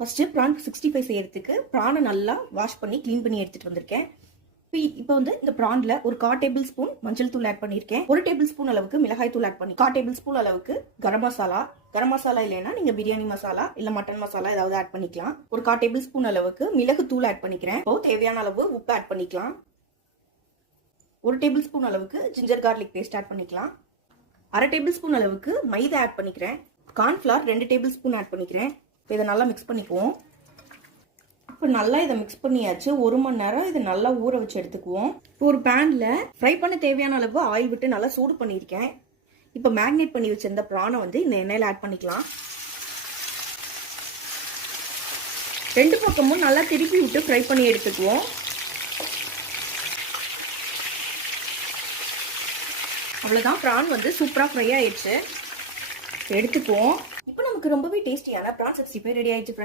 First PRAN 65 செய்யறதுக்கு ப்ரானை நல்லா wash பண்ணி க்ளீன் பண்ணி எடுத்துட்டு வந்திருக்கேன். இப்போ வந்து இந்த ப்ரான்ல ஒரு 1/4 டேபிள் ஸ்பூன் மஞ்சள் தூள் ஆட் பண்ணியிருக்கேன். 1 டேபிள் ஸ்பூன் அளவுக்கு மிளகாய் தூள் ஆட் பண்ணி 1/4 டேபிள் ஸ்பூன் அளவுக்கு கரம் மசாலா இல்லைன்னா நீங்க பிரியாணி மசாலா இல்ல மட்டன் மசாலா ஏதாவது ஆட் பண்ணிக்கலாம். ஒரு 1/4 டேபிள் ஸ்பூன் அளவுக்கு மிளகு தூள் ஆட் பண்ணிக்கிறேன். இப்போ தேவையான அளவு உப்பு ஆட் பண்ணிக்கலாம். 1 டேபிள் ஸ்பூன் அளவுக்கு ஜிஞ்சர் கார்லிக் பேஸ்ட் ஆட் பண்ணிக்கலாம். 1/2 டேபிள் ஸ்பூன் அளவுக்கு மைதா ஆட் பண்ணிக்கிறேன். கார்ன்ஃபிளவர் 2 டேபிள் ஸ்பூன் ஆட் பண்ணிக்கிறேன். இதை நல்லா மிக்ஸ் பண்ணிக்குவோம். இப்போ நல்லா இதை மிக்ஸ் பண்ணியாச்சு. 1 மணி நேரம் இதை நல்லா ஊற வச்சு எடுத்துக்குவோம். இப்போ ஒரு பேன்ல ஃப்ரை பண்ண தேவையான அளவு ஆயில் விட்டு நல்லா சூடு பண்ணியிருக்கேன். இப்போ மேக்னேட் பண்ணி வச்சிருந்த ப்ரானை வந்து இந்த எண்ணெயில ஆட் பண்ணிக்கலாம். 2 பக்கமும் நல்லா திருப்பி விட்டு ஃப்ரை பண்ணி எடுத்துக்குவோம். அவ்வளோதான், ப்ரான் வந்து சூப்பராக ஃப்ரை ஆயிடுச்சு. எடுத்துக்குவோம். இப்போ நமக்கு ரொம்பவே டேஸ்டியான ப்ரான் 65 ரெடி ஆயிடுச்சு.